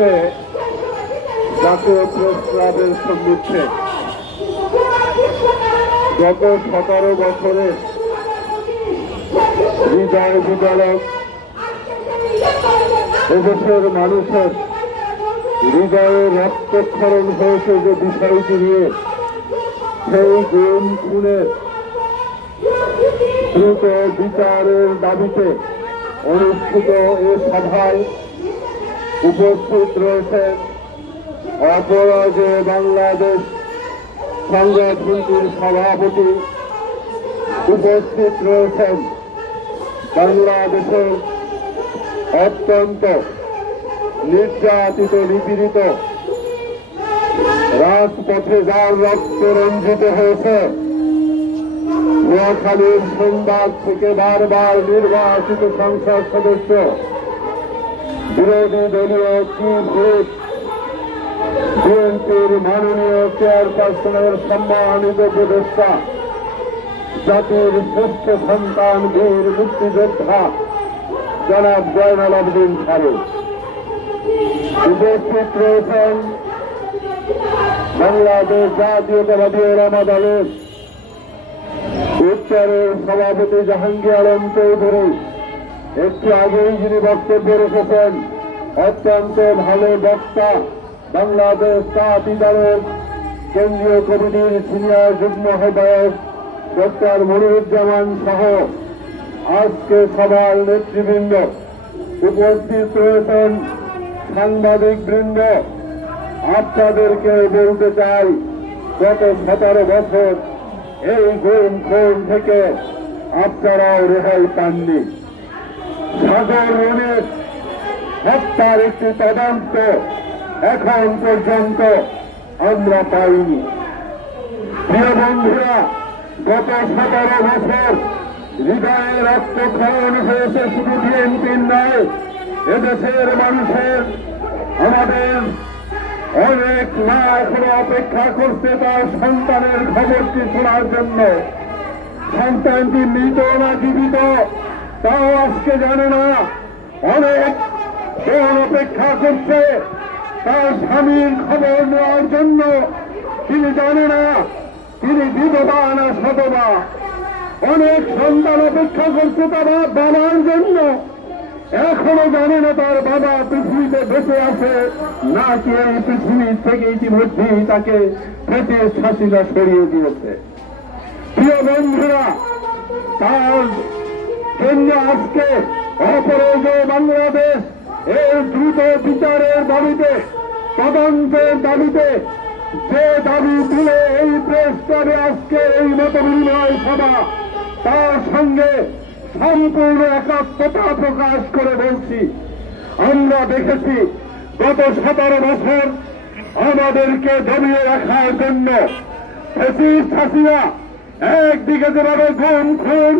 আজকে জাতীয় প্রেস ক্লাবের সম্মুখে গত সতেরো বছরের হৃদয় বিদারক এদেশের মানুষের হৃদয়ে রক্তক্ষরণ হয়েছে যে বিষয়টি নিয়ে, সেই গুম খুনের দ্রুত বিচারের দাবিতে অনুষ্ঠিত এ সভায় উপস্থিত রয়েছেন অপরাজে বাংলাদেশ সংগঠনটির সভাপতি। উপস্থিত রয়েছেন বাংলাদেশের অত্যন্ত নির্যাতিত, নিপীড়িত, রাজপথে যার রক্ত রঞ্জিত হয়েছে, নোয়াখালীর সংবাদ থেকে বারবার নির্বাচিত সংসদ সদস্য বিরোধী দলীয় চিফ বিএনপির মাননীয় চেয়ারপারসনের সম্মানিত উপদেষ্টা, জাতির শ্রেষ্ঠ সন্তান বীর মুক্তিযোদ্ধা, জনাব জয়নাল আবদিন ফারুক উপস্থিত রয়েছেন বাংলাদেশ জাতীয়তাবাদী ওলামা দলের উত্তরের সভাপতি জাহাঙ্গীর আলম চৌধুরী একটু আগেই যিনি বক্তব্য রেখেছেন, অত্যন্ত ভালো বক্তা বাংলাদেশ জাতি দলের কেন্দ্রীয় কমিটির সিনিয়র যুগ্ম আহ্বায়ক ডক্টর মনিরুজ্জামান সহ আজকে সভার নেতৃবৃন্দ উপস্থিত রয়েছেন সাংবাদিক বৃন্দ আপনাদেরকে বলতে চাই, গত সতেরো বছর এই খুন থেকে আপনারাও রেহাই পাননি। সাগর রনের হত্যার একটি তদন্ত এখন পর্যন্ত আমরা পাইনি। প্রিয় বন্ধুরা, গত সতেরো বছর হৃদয়ে রক্তক্ষরণ হয়েছে শুধু বিএনপির নয়, এদেশের মানুষের, আমাদের অনেক মা এখনও অপেক্ষা করছে তার সন্তানের খবরটি শোনার জন্য। সন্তানটি মৃত না জীবিত? তাও আজকে জানে না। অনেক বোন অপেক্ষা করছে তার স্বামীর খবর নেওয়ার জন্য। তিনি জানে না, তিনি বিধবা না সধবা। অনেক সন্তান অপেক্ষা করছে তার বাবার জন্য। এখনও জানে না তার বাবা পৃথিবীতে বেঁচে আছে না কি এই পৃথিবী থেকে ইতিমধ্যেই তাকে পেটে শাসিরা সরিয়ে দিয়েছে। প্রিয় বন্ধুরা, তার জন্য আজকে অপরাজয় বাংলাদেশ এর দ্রুত বিচারের দাবিতে, তদন্তের দাবিতে যে দাবি তুলে এই প্রেস ক্লাবে আজকে এই মত বিনিময় সভা, তার সঙ্গে সম্পূর্ণ একাত্মতা প্রকাশ করে বলছি, আমরা দেখেছি গত সতেরো বছর আমাদেরকে দমিয়ে রাখার জন্য হাসিনা একদিকে যেভাবে গুম খুন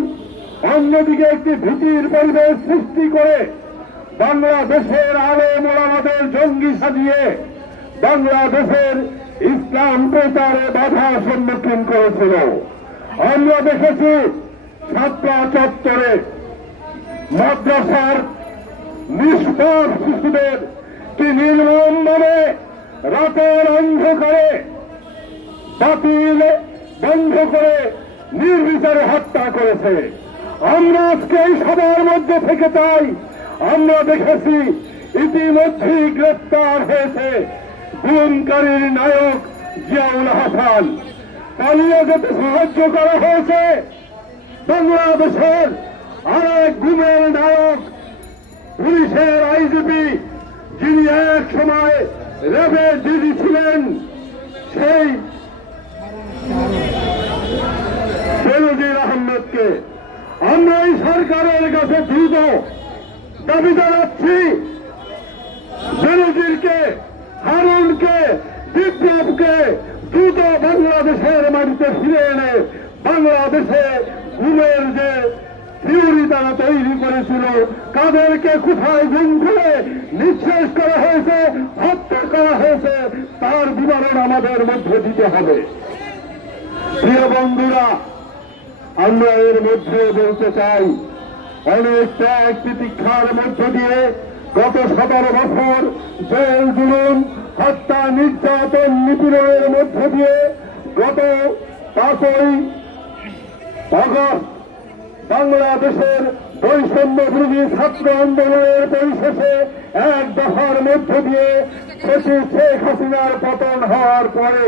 অন্যদিকে একটি ভীতির পরিবেশ সৃষ্টি করে বাংলাদেশের আলো মোলামাদের জঙ্গি সাজিয়ে বাংলাদেশের ইসলাম প্রচারে বাধা সম্মুখীন করেছিল। আমরা দেখেছি ছাত্রা চত্বরে মাদ্রাসার নিষ্পাপ শিশুদের কি নির্মম ভাবে রাতের অন্ধকারে বাতিল বন্ধ করে নির্বিচারে হত্যা করেছে। আমরা আজকে এই সবার মধ্যে থেকে তাই আমরা দেখেছি ইতিমধ্যেই গ্রেপ্তার হয়েছে গুমকারীর নায়ক জিয়াউল হাসান। পালিয়ে যেতে সাহায্য করা হয়েছে বাংলাদেশের আরেক গুমের নায়ক, পুলিশের আইজিপি যিনি এক সময় রেবে দিদি ছিলেন, সেই বেনজির আহমেদকে আমরা এই সরকারের কাছে দ্রুত দাবি জানাচ্ছি বেনজিরকে হারুনকে, বিপ্লবকে দ্রুত বাংলাদেশের মাটিতে ফিরে এনে বাংলাদেশে ঘুমের যে থিওরি তারা তৈরি করেছিল, কাদেরকে কোথায় গুম করে নিঃশেষ করা হয়েছে, হত্যা করা হয়েছে, তার বিবরণ আমাদের মধ্যে দিতে হবে। প্রিয় বন্ধুরা এর মধ্যে বলতে চাই অনেক ত্যাগ প্রতীক্ষার মধ্য দিয়ে গত সতেরো বছর জেল জুলুম, হত্যা, নির্যাতন, নিপীড়নের মধ্য দিয়ে গত পাঁচই আগস্ট বাংলাদেশের বৈষম্য বিরোধী ছাত্র আন্দোলনের পরিশেষে এক দফার মধ্য দিয়ে শেখ হাসিনার পতন হওয়ার পরে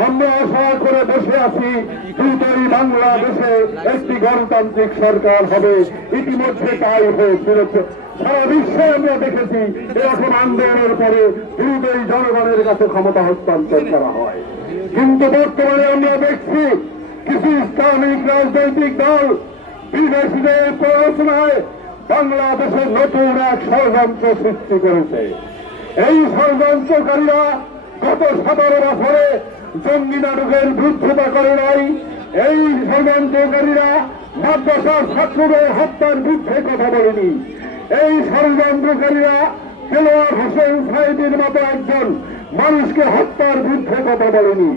আমরা আশা করে বসে আছি দ্রুতই বাংলাদেশে একটি গণতান্ত্রিক সরকার হবে। ইতিমধ্যে তাই হয়েছিল। সারা বিশ্বে আমরা দেখেছি, এরকম আন্দোলনের পরে দ্রুতই জনগণের কাছে ক্ষমতা হস্তান্তর করা হয়। কিন্তু বর্তমানে আমরা দেখছি, কিছু ইসলামিক রাজনৈতিক দল বিদেশিদের প্ররোচনায় বাংলাদেশের নতুন এক ষড়যন্ত্র সৃষ্টি করেছে। এই ষড়যন্ত্রকারীরা গত সতেরো বছরে জঙ্গি নাটকের বিরুদ্ধতা করে নাই। এই ষড়যন্ত্রকারীরা মাদ্রাসার ছাত্রদের হত্যার বিরুদ্ধে কথা বলেনি। এই ষড়যন্ত্রকারীরা দেলোয়ার হোসেন সাহেবের মতো একজন মানুষকে হত্যার বিরুদ্ধে কথা বলেনি।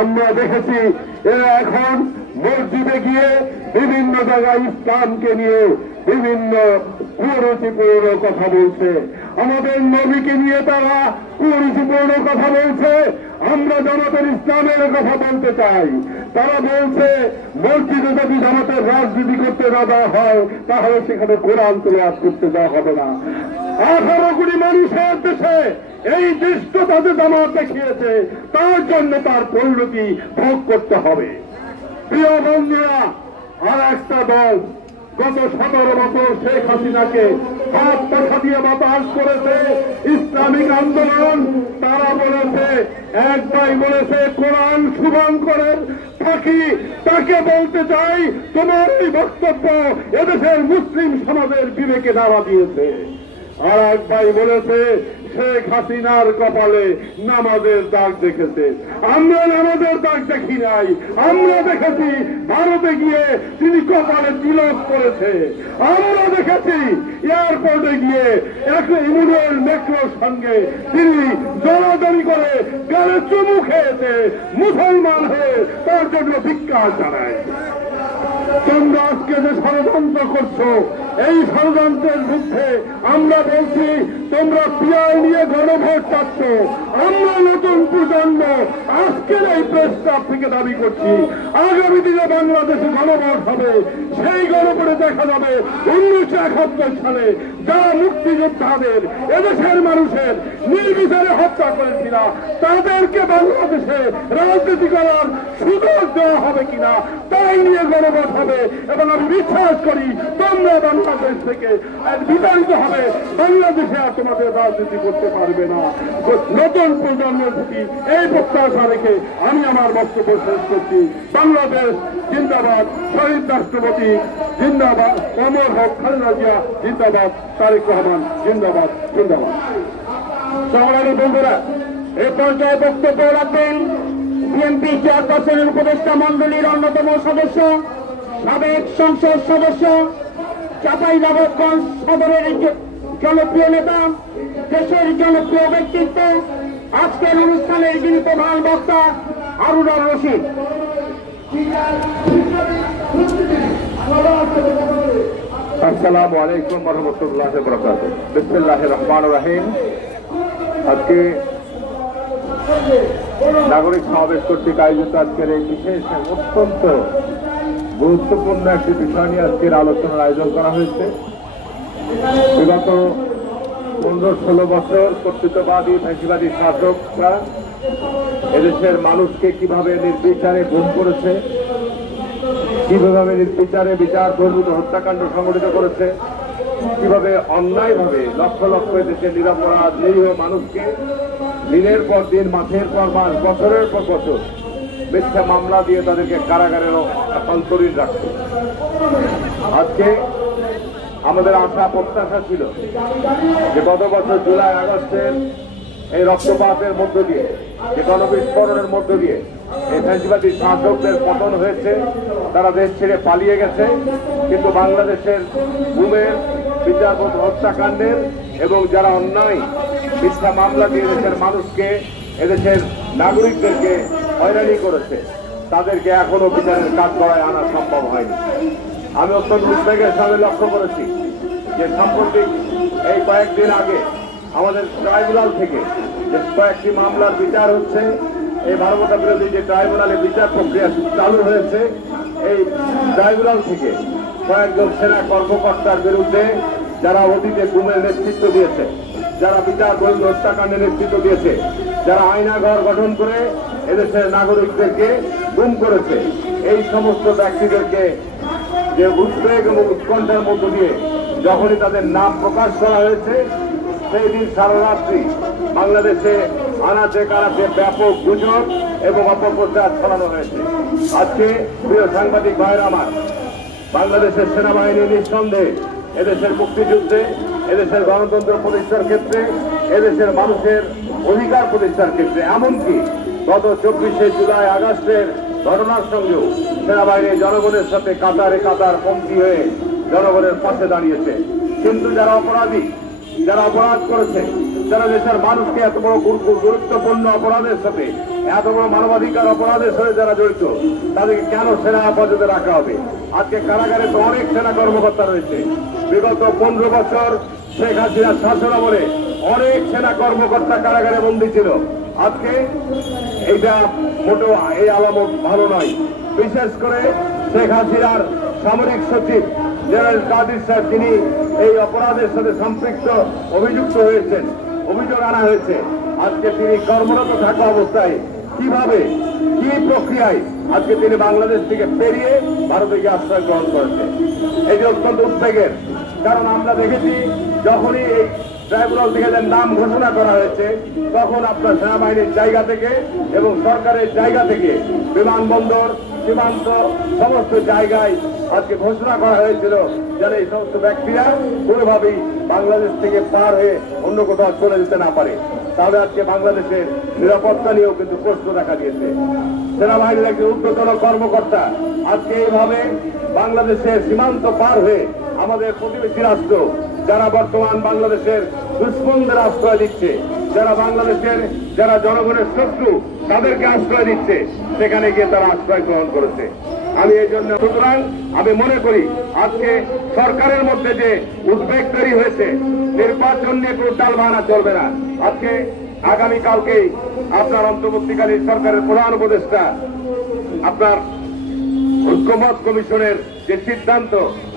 আমরা দেখেছি এরা এখন মসজিদে গিয়ে বিভিন্ন জায়গায় ইসলামকে নিয়ে বিভিন্ন কুরুচিপূর্ণ কথা বলছে। আমাদের নবীকে নিয়ে তারা কুরুচিপূর্ণ কথা বলছে। আমরা জামাতের ইসলামের কথা বলতে চাই। তারা বলছে, মসজিদে যদি জামাতের রাজনীতি করতে না দেওয়া হয়, তাহলে সেখানে কোরআন তুলে আজ করতে দেওয়া হবে না। আঠারো কোটি মানুষের দেশে এই দৃষ্ট তাদের জামাত দেখিয়েছে। তার জন্য তার পরিণতি ভোগ করতে হবে। প্রিয় বন্ধুরা, আর একটা দল গত সতেরো বছর শেখ হাসিনাকে হাত পাখা দিয়ে বাতাস করেছে ইসলামিক আন্দোলন। তারা বলেছে, এক ভাই বলেছে, কোরআন শুভঙ্করের থাকি, তাকে বলতে চাই, তোমার এই বক্তব্য এদেশের মুসলিম সমাজের বিবেকে দাওয়া দিয়েছে। আর এক ভাই বলেছে শেখ হাসিনার কপালে নামাজের দাগ দেখেছে। আমরা নামাজের দাগ দেখি নাই। আমরা দেখেছি ভারতে গিয়ে তিনি কপালে তিলক করেছে। আমরা দেখেছি এয়ারপোর্টে গিয়ে এক ইমুনের মেট্রোর সঙ্গে তিনি দৌড়াদৌড়ি করে গালে চুমু খেয়েছে, মুসলমান হয়ে তার জন্য ভিক্ষা জানায়। তোমরা আজকে যে ষড়যন্ত্র করছ এই ষড়যন্ত্রের বিরুদ্ধে আমরা বলছি, তোমরা পিয়ার নিয়ে গণভোট চাচ্ছ আমরা নতুন প্রজন্ম, আজকের এই প্রেস থেকে দাবি করছি, আগামী দিনে বাংলাদেশে গণভোট হবে। সেই গণভোটে দেখা যাবে উনিশশো একাত্তর সালে যারা মুক্তিযোদ্ধাদের, এদেশের মানুষের নির্বিচারে হত্যা করেছিল, তাদেরকে বাংলাদেশে রাজনীতি করার সুযোগ দেওয়া হবে কিনা, তাই নিয়ে গণভোট হবে। এবং আমি বিশ্বাস করি, তোমরা বাংলাদেশ থেকে এক বিতাড়িত হবে, বাংলাদেশে আর তোমাদের রাজনীতি করতে পারবে না। নতুন প্রজন্মের প্রতি এই প্রত্যাশা রেখে আমি আমার বক্তব্য শেষ করছি। বাংলাদেশ জিন্দাবাদ, শহীদ রাষ্ট্রপতি জিন্দাবাদ, অমর হক খালেদা জিয়া, জিন্দাবাদ, তারেক রহমান, জিন্দাবাদ জিন্দাবাদ। সংগ্রামী বন্ধুরা এই পর্যায়ে বক্তব্য রাখবেন বিএনপি চেয়ারপারসনের উপদেষ্টা মন্ডলীর অন্যতম সদস্য, সাবেক সংসদ সদস্য চাপাই নবাবগঞ্জ সদরের জনপ্রিয় নেতা, দেশের জনপ্রিয় ব্যক্তিত্ব, আজকের অনুষ্ঠানের যিনি প্রধান বক্তা, আরুনার রশিদ। নাগরিক সমাবেশ কর্তৃক আয়োজিত আজকের এই বিশেষ অত্যন্ত গুরুত্বপূর্ণ একটি বিষয় নিয়ে আজকের আলোচনার আয়োজন করা হয়েছে। বিগত পনেরো ষোলো বছর কর্তৃত্ববাদী, ফ্যাসিবাদী শাসকরা এদেশের মানুষকে কীভাবে নির্বিচারে গুম করেছে, কীভাবে নির্বিচারে বিচার বর্ধিত হত্যাকাণ্ড সংগঠিত করেছে, কীভাবে অন্যায়ভাবে লক্ষ লক্ষ দেশের নিরাপরাধ, নিরীহ মানুষকে দিনের পর দিন, মাসের পর মাস, বছরের পর বছর মিথ্যা মামলা দিয়ে তাদেরকে কারাগারে অন্তরীণ রাখছে। আজকে আমাদের আশা, প্রত্যাশা ছিল যে গত বছর জুলাই আগস্টের এই রক্তপাতের মধ্য দিয়ে, যে গণবিস্ফোরণের মধ্য দিয়ে এই ফ্যাসিবাদী শাসকদের পতন হয়েছে, তারা দেশ ছেড়ে পালিয়ে গেছে। কিন্তু বাংলাদেশের গুমের, বিচারপত হত্যাকাণ্ডের এবং যারা অন্যায় মিথ্যা মামলা দিয়ে দেশের মানুষকে এদেশের নাগরিকদেরকে হয়রানি করেছে। তাদেরকে এখনও বিচারের কাজ করায় আনা সম্ভব হয়নি। আমি অত্যন্ত উদ্বেগের সঙ্গে লক্ষ্য করেছি যে সাম্প্রতিক এই কয়েকদিন আগে আমাদের ট্রাইব্যুনাল থেকে যে কয়েকটি মামলার বিচার হচ্ছে, এই মানবতা বিরোধী যে ট্রাইব্যুনালে বিচার প্রক্রিয়া চালু হয়েছে, এই ট্রাইব্যুনাল থেকে কয়েকজন সেনা কর্মকর্তার বিরুদ্ধে যারা অতীতে গুমের নেতৃত্ব দিয়েছে, যারা বিচার বৈধ হত্যাকাণ্ডের নেতৃত্ব দিয়েছে যারা আয়নাঘর গঠন করে এদেশের নাগরিকদেরকে গুম করেছে, এই সমস্ত ব্যক্তিদেরকে যে উদ্বেগ এবং উৎকণ্ঠার মধ্য দিয়ে যখনই তাদের নাম প্রকাশ করা হয়েছে, সেই দিন সারা রাত্রি বাংলাদেশে আনাচে কানাচে ব্যাপক গুজব এবং অপপ্রচার ছড়ানো হয়েছে। আজকে প্রিয় সাংবাদিক ভাইয়ের আমার, বাংলাদেশের সেনাবাহিনী নিঃসন্দেহে এদেশের মুক্তিযুদ্ধে, এদেশের গণতন্ত্র প্রতিষ্ঠার ক্ষেত্রে, এদেশের মানুষের অধিকার প্রতিষ্ঠার ক্ষেত্রে, এমনকি গত চব্বিশে জুলাই আগস্টের ঘটনার সঙ্গেও সেনাবাহিনী জনগণের সাথে কাতারে কাতার পঙ্ক্তি হয়ে জনগণের পাশে দাঁড়িয়েছে। কিন্তু যারা অপরাধী, যারা অপরাধ করেছে যারা দেশের মানুষকে এত বড় গুরুত্বপূর্ণ অপরাধের সাথে, এত বড় মানবাধিকার অপরাধের সাথে যারা জড়িত, তাদেরকে কেন সেনা হেফাজতে রাখা হবে? আজকে কারাগারে তো অনেক সেনা কর্মকর্তা রয়েছে। বিগত পনেরো বছর শেখ হাসিনার শাসন আমলে অনেক সেনা কর্মকর্তা কারাগারে বন্দী ছিল। আজকে এইটা মোটেও এই আলামত ভালো নয়। বিশেষ করে শেখ হাসিনার সামরিক সচিব জেনারেল কাদির সাহেব, তিনি এই অপরাধের সাথে সম্পৃক্ত, অভিযুক্ত হয়েছেন। অভিযোগ আনা হয়েছে। আজকে তিনি কর্মরত থাকা অবস্থায় কীভাবে, কি প্রক্রিয়ায় আজকে তিনি বাংলাদেশ থেকে বেরিয়ে ভারতে গিয়ে আশ্রয় গ্রহণ করেছে এই যে অত্যন্ত উদ্বেগের কারণ আমরা দেখেছি, যখনই এই ট্রাইব্যুনাল থেকে যে নাম ঘোষণা করা হয়েছে, তখন আপনার সেনাবাহিনীর জায়গা থেকে এবং সরকারের জায়গা থেকে বিমানবন্দর, সীমান্ত, সমস্ত জায়গায় আজকে ঘোষণা করা হয়েছিল যেন এই সমস্ত ব্যক্তিরা কোনোভাবেই বাংলাদেশ থেকে পার হয়ে অন্য কোথাও চলে যেতে না পারে। তাহলে আজকে বাংলাদেশের নিরাপত্তা নিয়েও কিন্তু প্রশ্ন দেখা দিয়েছে। সেনাবাহিনীর একজন উচ্চতর কর্মকর্তা আজকে এইভাবে বাংলাদেশের সীমান্ত পার হয়ে আমাদের প্রতিবেশী রাষ্ট্র, যারা বর্তমান বাংলাদেশের দুশ্মনদের আশ্রয় দিচ্ছে যারা বাংলাদেশের যারা জনগণের শত্রু, তাদেরকে আশ্রয় দিচ্ছে, সেখানে গিয়ে তারা আশ্রয় গ্রহণ করেছে। আমি এই জন্য, সুতরাং আমি মনে করি আজকে সরকারের মধ্যে যে উদ্বেগ তৈরি হয়েছে, নির্বাচন নিয়ে কোনো ডাল বাহানা চলবে না। আজকে আগামীকালকেই আপনার অন্তর্বর্তীকালীন সরকারের প্রধান উপদেষ্টা, আপনার ঐক্যমত কমিশনের যে সিদ্ধান্ত,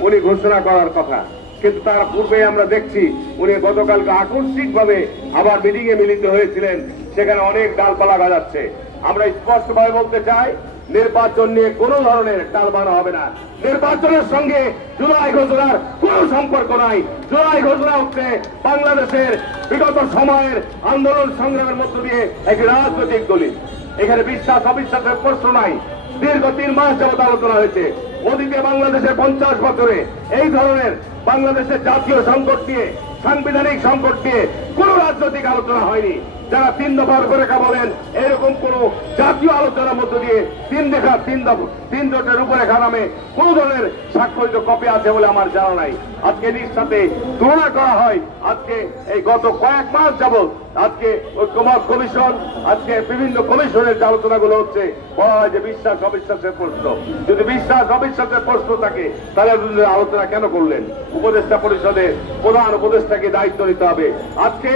উনি ঘোষণা করার কথা। কিন্তু তার পূর্বে আমরা দেখছি, উনি গতকালকে আকস্মিক ভাবে আবার মিটিং এ মিলিত হয়েছিলেন, সেখানে অনেক ডালপালা গাজাচ্ছে। আমরা স্পষ্টভাবে বলতে চাই নির্বাচন নিয়ে কোন ধরনের টালবানা হবে না। নির্বাচনের সঙ্গে জুলাই ঘোষণার কোন সম্পর্ক নাই। জুলাই ঘোষণা হচ্ছে বাংলাদেশের বিগত সময়ের আন্দোলন সংগ্রামের মধ্য দিয়ে একটি রাজনৈতিক দলিল। এখানে বিশ্বাস, অবিশ্বাসের প্রশ্ন নাই। দীর্ঘ তিন মাস যাবত আলোচনা হয়েছে। ওদিকে বাংলাদেশের পঞ্চাশ বছরে এই ধরনের বাংলাদেশের জাতীয় সংকট নিয়ে, সাংবিধানিক সংকট নিয়ে কোন রাজনৈতিক আলোচনা হয়নি। যারা তিন দফার করে বলেন, এরকম কোন জাতীয় আলোচনার মধ্য দিয়ে তিন দেখা তিন তিন জোটের রূপরেখা নামে কোন ধরনের স্বাক্ষরিত কপি আছে বলে আমার জানা নাই। আজকে এটির সাথে তুলনা করা হয়। আজকে এই গত কয়েক মাস যাবত আজকে ঐক্যমত কমিশন, আজকে বিভিন্ন কমিশনের যে আলোচনাগুলো হচ্ছে, বলা হয় যে বিশ্বাস, অবিশ্বাসের প্রশ্ন। যদি বিশ্বাস, অবিশ্বাসের প্রশ্ন থাকে, তাহলে আলোচনা কেন করলেন? উপদেষ্টা পরিষদের প্রধান উপদেষ্টাকে দায়িত্ব নিতে হবে। আজকে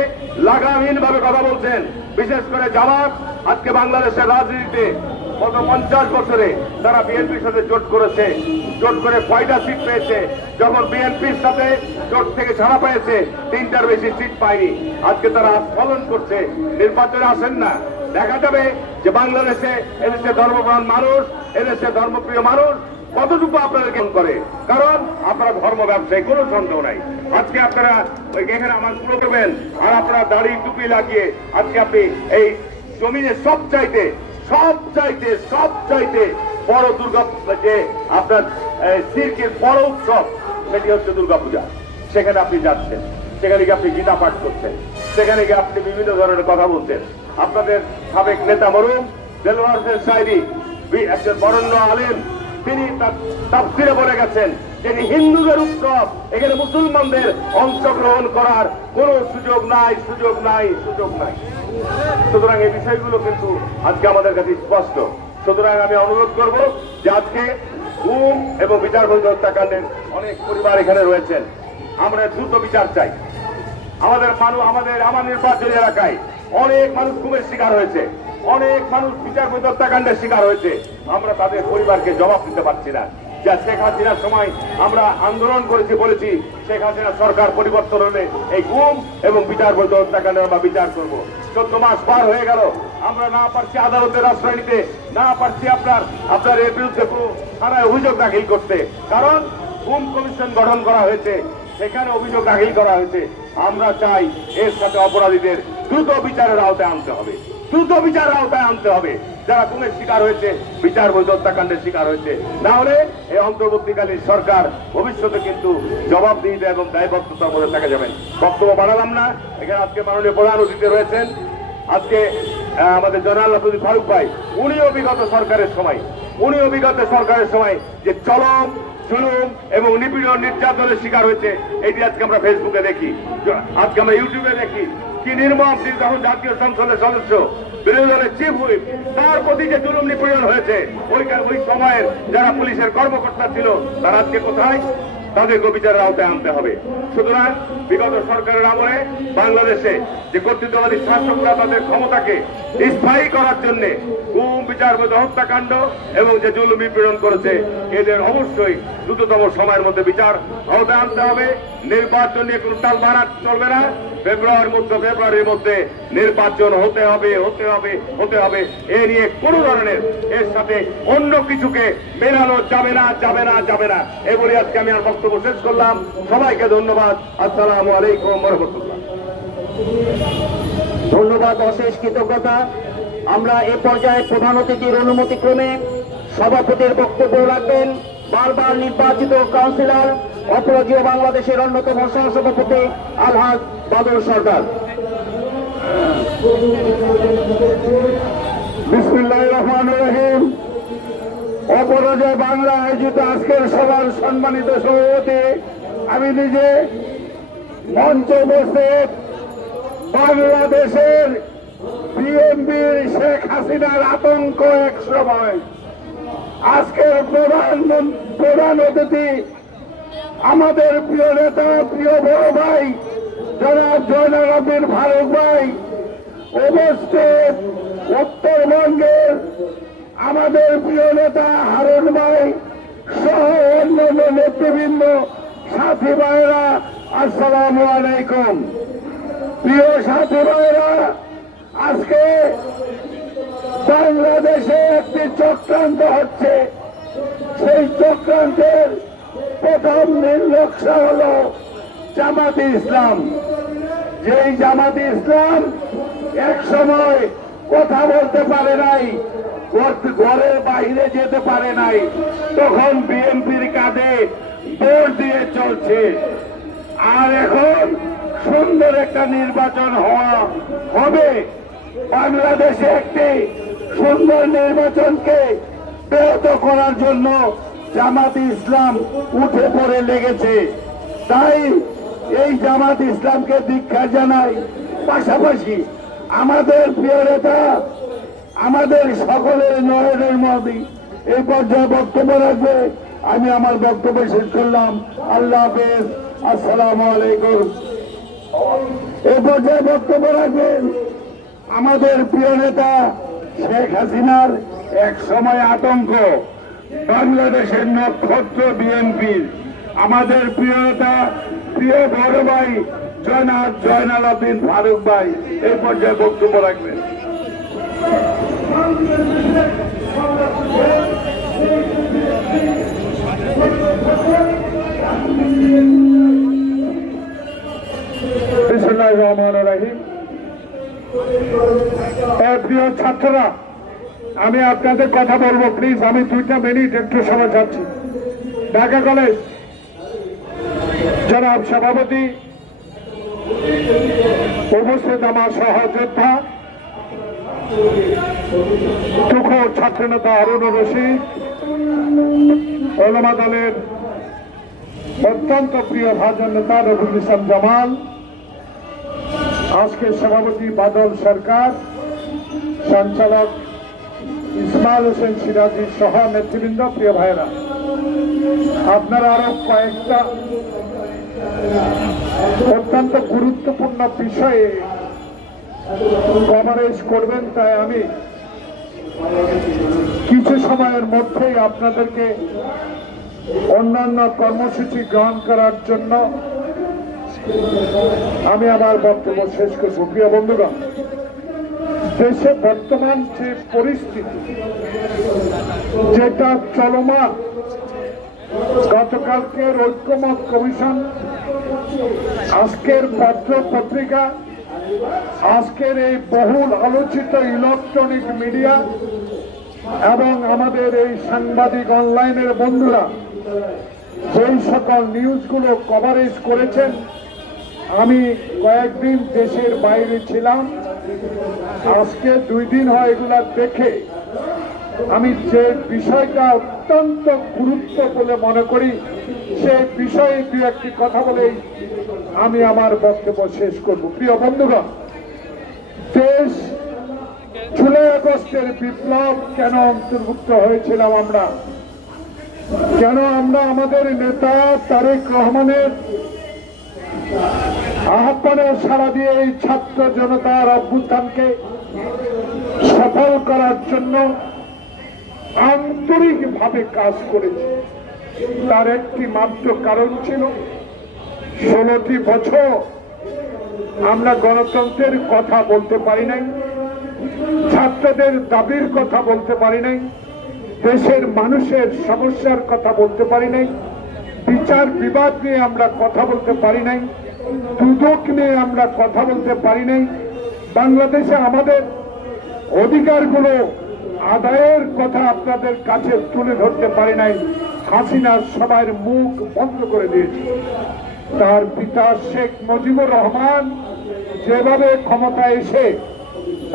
লাগামহীন ভাবে কথা বলছেন। বিশেষ করে জামাত আজকে বাংলাদেশের রাজনীতিতে গত পঞ্চাশ বছরে তারা বিএনপির সাথে জোট করেছে, জোট করে কয়টা সিট পেয়েছে। যখন বিএনপির সাথে জোট থেকে ছাড়া পেয়েছে, তিনটার বেশি সিট পায়নি। আজকে তারা ফলন করছে, নির্বাচনে আসেন না। দেখা যাবে যে বাংলাদেশে এদেশে ধর্মপ্রাণ মানুষ, এদেশে ধর্মপ্রিয় মানুষ কতটুকু আপনাদের কেমন করে? কারণ আপনারা ধর্ম ব্যবসায়, কোনো সন্দেহ নাই। আজকে আপনারা এখানে আমার পুরো করবেন, আর আপনারা দাড়ি টুপি লাগিয়ে আজকে আপনি এই জমিনে সব চাইতে সব চাইতে সব চাইতে বড় দুর্গা যে আপনার সিরকের বড় উৎসব, সেটি হচ্ছে দুর্গাপূজা। সেখানে আপনি যাচ্ছেন, সেখানে গিয়ে আপনি গীতা পাঠ করছেন, সেখানে গিয়ে আপনি বিভিন্ন ধরনের কথা বলছেন। আপনাদের সাবেক নেতা মরুম হোসেন সাহেবী একজন বরণ্য আলেম তিনি তাফসিরে বলে গেছেন যে হিন্দুদের উৎসব, এখানে মুসলমানদের অংশগ্রহণ করার কোনো সুযোগ নাই সুযোগ নাই সুযোগ নাই। সুতরাং এই বিষয়গুলো কিন্তু আজকে আমাদের কাছে স্পষ্ট। সুতরাং আমি অনুরোধ করব যে আজকে গুম এবং বিচার বৈধ হত্যাকাণ্ডের অনেক পরিবার এখানে রয়েছেন। আমরা দ্রুত বিচার চাই। আমাদের মানুষ আমাদের আমার নির্বাচনী এলাকায় অনেক মানুষ ঘুমের শিকার হয়েছে। অনেক মানুষ বিচার হত্যাকাণ্ডের শিকার হয়েছে। আমরা তাদের পরিবারকে জবাব দিতে পারছি না। যা শেখ হাসিনার সময় আমরা আন্দোলন করেছি বলেছি, শেখ হাসিনা সরকার পরিবর্তন হলে এই গুম এবং বিচার বৈধ হত্যাকাণ্ডের আমরা বিচার করব। চোদ্দ মাস পার হয়ে গেল, আমরা না পারছি আদালতের আশ্রয় নিতে, না পারছি আপনার আপনার এর বিরুদ্ধে থানায় অভিযোগ দাখিল করতে। কারণ গুম কমিশন গঠন করা হয়েছে, সেখানে অভিযোগ দাখিল করা হয়েছে। আমরা চাই এর সাথে অপরাধীদের দ্রুত বিচারের আওতায় আনতে হবে। দ্রুত বিচার আওতায় আনতে হবে। যারা গুমের শিকার হয়েছে, বিচার বৈধ হত্যাকাণ্ডের শিকার হয়েছে না হলে এই অন্তর্বর্তীকালীন সরকার ভবিষ্যতে কিন্তু জবাবদিহিতা এবং দায়বদ্ধতার মধ্যে থাকা যাবেন বক্তব্য বাড়ালাম না। এখানে আজকে মাননীয় প্রধান অতিথি রয়েছেন। আজকে আমাদের জনাল আব্দুল ফারুক ভাই, উনি বিগত সরকারের সময়। উনি বিগত সরকারের সময় যে চলম, জুলুম এবং নিপীড়ন নির্যাতনের শিকার হয়েছে, এটি আজকে আমরা ফেসবুকে দেখি। আজকে আমরা ইউটিউবে দেখি। কি নির্মম তিনি তখন জাতীয় সংসদের সদস্য? বিরোধী দলের চিফ হুইপ তার প্রতি যে জুলুম নিপীড়ন হয়েছে। ওই ওই সময়ের যারা পুলিশের কর্মকর্তা ছিল, তারা আজকে কোথায়? তাদেরকে বিচারের আওতায় আনতে হবে। সুতরাং বিগত সরকারের আমলে বাংলাদেশে যে কর্তৃত্ববাদী শাসকরা তাদের ক্ষমতাকে স্থায়ী করার জন্য গুম, বিচার হত্যাকাণ্ড এবং যে জুলুম নিপীড়ন করেছে, এদের অবশ্যই দ্রুততম সময়ের মধ্যে বিচার আওতায় আনতে হবে। নির্বাচন নিয়ে কোনো টাল চলবে না। ফেব্রুয়ারির মধ্যে ফেব্রুয়ারির মধ্যে নির্বাচন হতে হবে হতে হবে হতে হবে। এ নিয়ে কোনো ধরনের এর সাথে অন্য কিছুকে মেলানো যাবে না যাবে না যাবে না। এ বলে আজকে আমি আর বক্তব্য শেষ করলাম। সবাইকে ধন্যবাদ। আসসালামু আলাইকুম রহমতুল্লাহ ধন্যবাদ, অশেষ কৃতজ্ঞতা। আমরা এ পর্যায়ে প্রধান অতিথির অনুমতি ক্রমে সভাপতির বক্তব্য রাখবেন। বারবার নির্বাচিত কাউন্সিলর অপরাজীয় বাংলাদেশের অন্যতম সহসভাপতি আলহাজ বাদল সরকার রহমান রহিম। অপরাজয় বাংলা আয়োজিত আজকের সভার সম্মানিত সভাপতি, আমি নিজে মঞ্চ বসে বাংলাদেশের বিএনপির শেখ হাসিনার আতঙ্ক এক সময়। আজকের প্রধান প্রধান অতিথি আমাদের প্রিয় নেতা, প্রিয় বড় ভাই যারা জয়নাল আবির ফারুক ভাই, উপস্থিত উত্তরবঙ্গের আমাদের প্রিয় নেতা হারুন ভাই সহ অন্যান্য নেতৃবৃন্দ, সাথী ভাইরা, আসসালামু আলাইকুম। প্রিয় সাথী ভাইরা, আজকে বাংলাদেশে একটি চক্রান্ত হচ্ছে। সেই চক্রান্তের প্রথম নির্লক্ষ্য হল জামাতে ইসলাম। যেই জামাতে ইসলাম এক সময় কথা বলতে পারে নাই, ঘর- ঘরের বাইরে যেতে পারে নাই, তখন বিএনপির কাঁধে ভোট দিয়ে চলছে। আর এখন সুন্দর একটা নির্বাচন হওয়া হবে। বাংলাদেশে একটি সুন্দর নির্বাচনকে ব্যাহত করার জন্য জামাত ইসলাম উঠে পড়ে লেগেছে। তাই এই জামাত ইসলামকে দীক্ষা জানাই। পাশাপাশি আমাদের প্রিয় নেতা, আমাদের সকলের নয়নের মদি এই পর্যায়ে বক্তব্য রাখবে। আমি আমার বক্তব্য শেষ করলাম। আল্লাহ হাফেজ। আসসালামু আলাইকুম। এ পর্যায়ে বক্তব্য রাখবেন আমাদের প্রিয় নেতা শেখ হাসিনার এক সময় আতঙ্ক। বাংলাদেশের নক্ষত্র বিএনপির আমাদের প্রিয়তা প্রিয় বড় ভাই জয়নাথ জয়নাল আবিন ফারুক ভাই, এই পর্যায়ে বক্তব্য রাখবেন। রহমানির রহিম। প্রিয় ছাত্ররা আমি আপনাদের কথা বলব প্লিজ আমি দুইটা মিনিট একটু সময় চাচ্ছি। ঢাকা কলেজ জনাব সভাপতি, উপস্থিত আমার সহযোদ্ধা তুখোর ছাত্রনেতা অরুণ রশিদ দলের অত্যন্ত প্রিয় ভাজন নেতা রবুল ইসলাম জামাল, আজকের সভাপতি বাদল সরকার, সঞ্চালক ইসমাইল হোসেন সিরাজি সহ নেতৃবৃন্দ, প্রিয় ভাইরা আপনারা আরও কয়েকটা অত্যন্ত গুরুত্বপূর্ণ বিষয়ে কভারেজ করবেন, তাই আমি কিছু সময়ের মধ্যেই আপনাদেরকে অন্যান্য কর্মসূচি গ্রহণ করার জন্য আমি আমার বক্তব্য শেষ করব প্রিয় বন্ধুগণ দেশে বর্তমান যে পরিস্থিতি, যেটা চলমান গতকালকের ঐক্যমত কমিশন, আজকের পত্র পত্রিকা, আজকের এই বহুল আলোচিত ইলেকট্রনিক মিডিয়া এবং আমাদের এই সাংবাদিক অনলাইনের বন্ধুরা, যেই সকল নিউজগুলো কভারেজ করেছেন, আমি কয়েকদিন দেশের বাইরে ছিলাম। আজকে দুই দিন হয় এগুলা দেখে। আমি যে বিষয়টা অত্যন্ত গুরুত্ব বলে মনে করি, সেই বিষয়ে দু একটি কথা বলেই আমি আমার বক্তব্য শেষ করব। প্রিয় বন্ধুগণ দেশ জুলাই আগস্টের বিপ্লব কেন অন্তর্ভুক্ত হয়েছিলাম আমরা? কেন আমরা আমাদের নেতা তারেক রহমানের আহ্বানে সাড়া দিয়ে এই ছাত্র জনতার অভ্যুত্থানকে সফল করার জন্য আন্তরিকভাবে কাজ করেছে। তার একটি মাত্র কারণ ছিল, ষোলোটি বছর আমরা গণতন্ত্রের কথা বলতে পারি নাই, ছাত্রদের দাবির কথা বলতে পারি নাই, দেশের মানুষের সমস্যার কথা বলতে পারি নাই বিচার বিবাদ নিয়ে আমরা কথা বলতে পারি নাই, দুদক নিয়ে আমরা কথা বলতে পারি নাই। বাংলাদেশে আমাদের অধিকারগুলো আদায়ের কথা আপনাদের কাছে তুলে ধরতে পারি নাই, হাসিনা সবার মুখ বন্ধ করে দিয়েছে। তার পিতা শেখ মুজিবুর রহমান যেভাবে ক্ষমতা এসে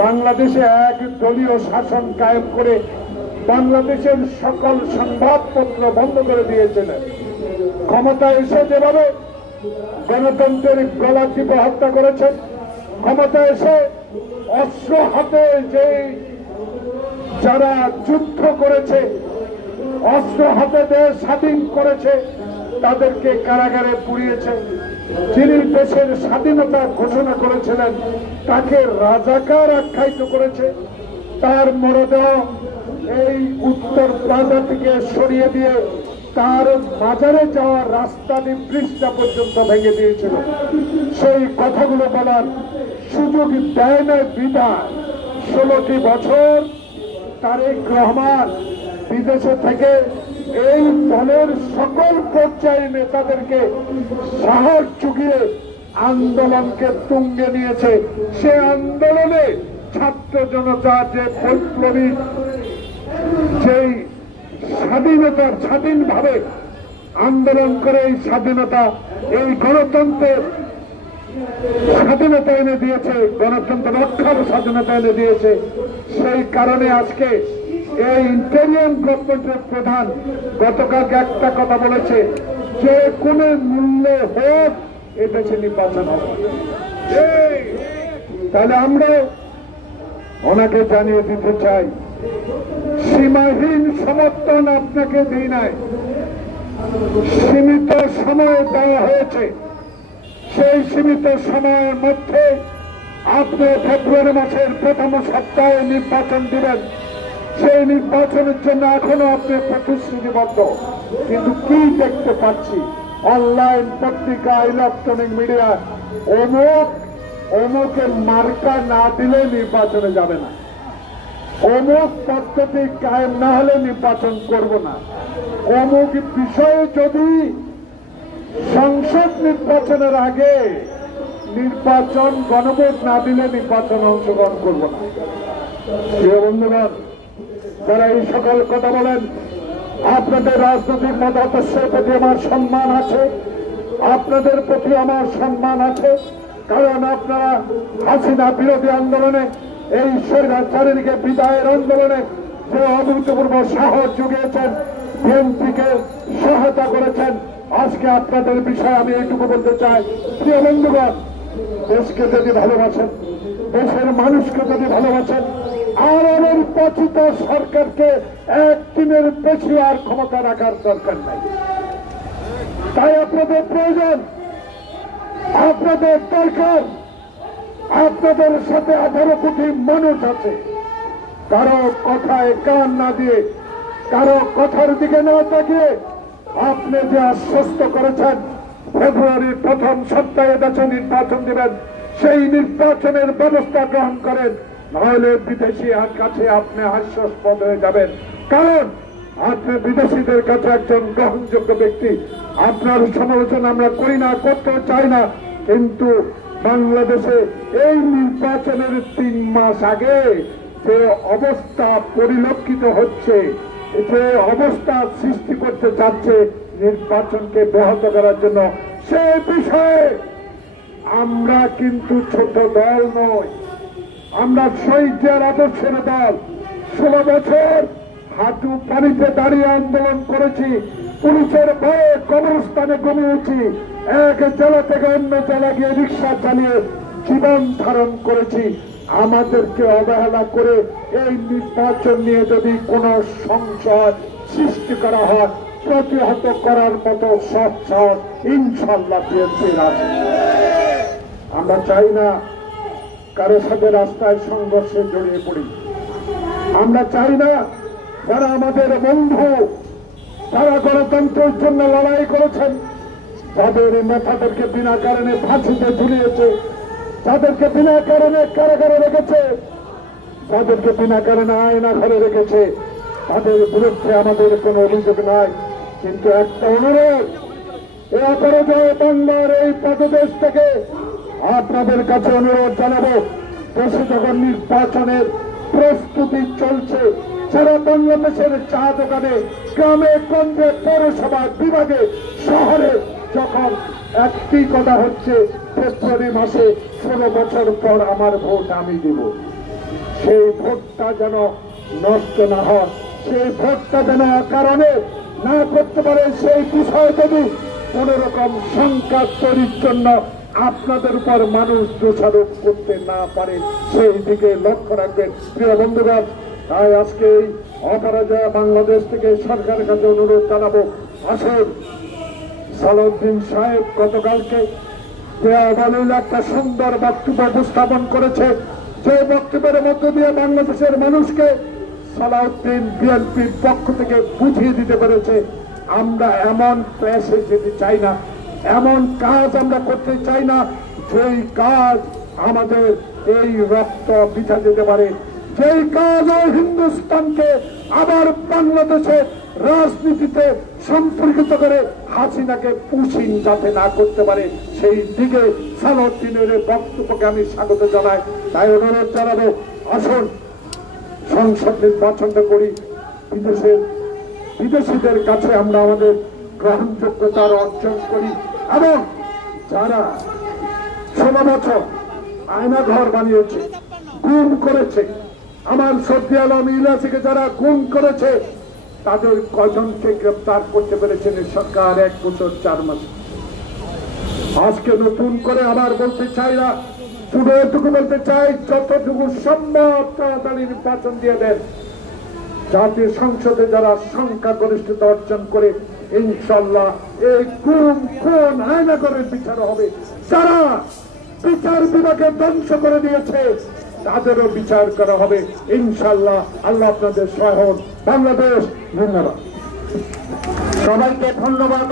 বাংলাদেশে এক দলীয় শাসন কায়েম করে বাংলাদেশের সকল সংবাদপত্র বন্ধ করে দিয়েছিলেন। ক্ষমতা এসে যেভাবে গণতন্ত্রের টিপে হত্যা করেছেন ক্ষমতা এসে অস্ত্র হাতে যে যারা যুদ্ধ করেছে, অস্ত্র হাতে দেশ স্বাধীন করেছে, তাদেরকে কারাগারে পুড়িয়েছে। যিনি দেশের স্বাধীনতা ঘোষণা করেছিলেন, তাকে রাজাকার আখ্যায়িত করেছে। তার মরদেহ এই উত্তর প্লাজা থেকে সরিয়ে দিয়ে তার বাজারে যাওয়ার রাস্তা নিবৃষ্টা পর্যন্ত ভেঙে দিয়েছিল। সেই কথাগুলো বলার সুযোগ দেয় না বিধায় ষোলোটি বছর তারেক রহমান বিদেশে থেকে এই দলের সকল পর্যায়ে নেতাদেরকে সাহস চুকিয়ে আন্দোলনকে তুঙ্গে নিয়েছে। সে আন্দোলনে ছাত্র জনতা যে বৈপ্লবী যেই স্বাধীনতার স্বাধীনভাবে আন্দোলন করে এই স্বাধীনতা, এই গণতন্ত্রের স্বাধীনতা এনে দিয়েছে, গণতন্ত্র রক্ষার স্বাধীনতা এনে দিয়েছে। সেই কারণে আজকে এই ইন্টেরিয়াম গভর্নমেন্টের প্রধান গতকালকে একটা কথা বলেছে, যে কোনো মূল্যে হোক এ দেশে নির্বাচন হবে। তাহলে আমরা ওনাকে জানিয়ে দিতে চাই। সীমাহীন সমর্থন আপনাকে দিই নাই। সীমিত সময় দেওয়া হয়েছে। সেই সীমিত সময়ের মধ্যে আপনি ফেব্রুয়ারি মাসের প্রথম সপ্তাহে নির্বাচন দিবেন। সেই নির্বাচনের জন্য এখনও আপনি প্রতিশ্রুতিবদ্ধ। কিন্তু কি দেখতে পাচ্ছি? অনলাইন পত্রিকা, ইলেকট্রনিক মিডিয়া, অমুক, অমুকের মার্কা না দিলে নির্বাচনে যাবে না। অমুক পদ্ধতি কায়েম না হলে নির্বাচন করব না। অমুক বিষয়ে যদি সংসদ নির্বাচনের আগে নির্বাচন গণভোট না দিলে নির্বাচন অংশগ্রহণ করব না। প্রিয় বন্ধুগণ, যারা এই সকল কথা বলেন, আপনাদের রাজনৈতিক মতাদর্শের প্রতি আমার সম্মান আছে, আপনাদের প্রতি আমার সম্মান আছে, কারণ আপনারা হাসিনা বিরোধী আন্দোলনে এই স্বৈরাচারীকে বিদায়ের আন্দোলনে যে অভূতপূর্ব সাহস জুগিয়েছেন, বিএনপিকে সহায়তা করেছেন, আজকে আপনাদের বিষয়ে আমি এইটুকু বলতে চাই। প্রিয় বন্ধুগণ, দেশকে যদি ভালোবাসেন, দেশের মানুষকে যদি ভালোবাসেন, আর এর পচিত সরকারকে একদিনের বেশি আর ক্ষমতা রাখার দরকার নাই। তাই আপনাদের প্রয়োজন, আপনাদের দরকার আপনাদের সাথে আঠারো কোটি মানুষ আছে। কারও কথায় কান না দিয়ে, কারও কথার দিকে না তাকিয়ে আপনি যে আশ্বস্ত করেছেন, ফেব্রুয়ারির প্রথম সপ্তাহে দেশে নির্বাচন দেবেন, সেই নির্বাচনের ব্যবস্থা গ্রহণ করেন, নাহলে বিদেশি কাছে আপনি হাস্যাস্পদ হয়ে যাবেন। কারণ আপনি বিদেশিদের কাছে একজন গ্রহণযোগ্য ব্যক্তি। আপনার সমালোচনা আমরা করি না করতে চাই না, কিন্তু বাংলাদেশে এই নির্বাচনের তিন মাস আগে যে অবস্থা পরিলক্ষিত হচ্ছে, যে অবস্থা সৃষ্টি করতে চাচ্ছে নির্বাচনকে ব্যাহত করার জন্য, সে বিষয়ে আমরা কিন্তু ছোট দল নই আমরা শহীদের আদর্শের দল। ষোলো বছর হাঁটু পানিতে দাঁড়িয়ে আন্দোলন করেছি পুলিশের ভয়ে কবরস্থানে ঘুমিয়েছি। এক জেলা থেকে অন্য জেলা গিয়ে রিক্সা চালিয়ে জীবন ধারণ করেছি। আমাদেরকে অবহেলা করে এই নির্বাচন নিয়ে যদি কোনো সংশয় সৃষ্টি করা হয়, প্রতিহত করার মতো ইনশাল্লাহ বিএনপির আছে আমরা চাই না কারও সাথে রাস্তায় সংঘর্ষে জড়িয়ে পড়ি। আমরা চাই না যারা আমাদের বন্ধু, তারা গণতন্ত্রের জন্য লড়াই করেছেন যাদের নেতাদেরকে বিনা কারণে ফাঁসিতে ঝুলিয়েছে। যাদেরকে বিনা কারণে কারাগারে রেখেছে। যাদেরকে বিনা কারণে আয়না ঘরে রেখেছে। তাদের বিরুদ্ধে আমাদের কোনো অভিযোগ নাই। কিন্তু একটা অনুরোধ, এ অপরাজয় বাংলার এই পদদেশ থেকে আপনাদের কাছে অনুরোধ জানাব, দেশে যখন নির্বাচনের প্রস্তুতি চলছে, সারা বাংলাদেশের চা দোকানে, গ্রামে, গঞ্জে, পৌরসভা, বিভাগে, শহরে যখন একটি কথা হচ্ছে, ফেব্রুয়ারি মাসে ষোলো বছর পর আমার ভোট আমি দিব। সেই ভোটটা যেন নষ্ট না হয়, সেই ভোটটা যেন কারণে না করতে পারে, সেই বিষয় যদি কোন রকম সংখ্যা তৈরির জন্য আপনাদের উপর মানুষ দোষারোপ করতে না পারে, সেই দিকে লক্ষ্য রাখবেন। প্রিয় বন্ধুগণ, তাই আজকে অপরাজয় বাংলাদেশ থেকে সরকারের কাছে অনুরোধ জানাব। আসুন সালাউদ্দিন সাহেব গতকালকে একটা সুন্দর বক্তব্য উপস্থাপন করেছে। যে বক্তব্যের মধ্য দিয়ে বাংলাদেশের মানুষকে সালাউদ্দিন বিএনপির পক্ষ থেকে বুঝিয়ে দিতে পেরেছে, আমরা এমন প্রেসে যেতে চাই না, এমন কাজ আমরা করতে চাই না, যেই কাজ আমাদের এই রক্ত বিছা যেতে পারে। যেই কাজ হিন্দুস্তানকে আবার বাংলাদেশে রাজনীতিতে সম্পর্কিত করে হাসিনাকে পুষিন যাতে না করতে পারে, সেই দিকে সালাউদ্দিনের বক্তব্যকে আমি স্বাগত জানাই। তাই অনুরোধ জানাব, আসুন সংসদ নির্বাচনটা করি। বিদেশের বিদেশিদের কাছে আমরা আমাদের গ্রহণযোগ্যতার অর্জন করি। এবং যারা ষোলো বছর আয়না ঘর বানিয়েছে, গুম করেছে, আমার সর্দি আলম ইলাসিকে যারা গুম করেছে তাদের কজনকে গ্রেপ্তার করতে পেরেছেন সরকার এক বছর চার মাস। আজকে নতুন করে আবার বলতে চাই না এটুকু বলতে চাই, যতটুকু সম্ভব তাড়াতাড়ি নির্বাচন দিয়ে দেন। জাতীয় সংসদে যারা সংখ্যাগরিষ্ঠতা অর্জন করে ইনশাল্লাহ এই গুম, খুন আয়নাগরের বিচার হবে। যারা বিচার বিভাগে ধ্বংস করে দিয়েছে তাদেরও বিচার করা হবে। ইনশাল্লাহ আল্লাহ আপনাদের সহায় বাংলাদেশ ধন্যবাদ। সবাইকে ধন্যবাদ।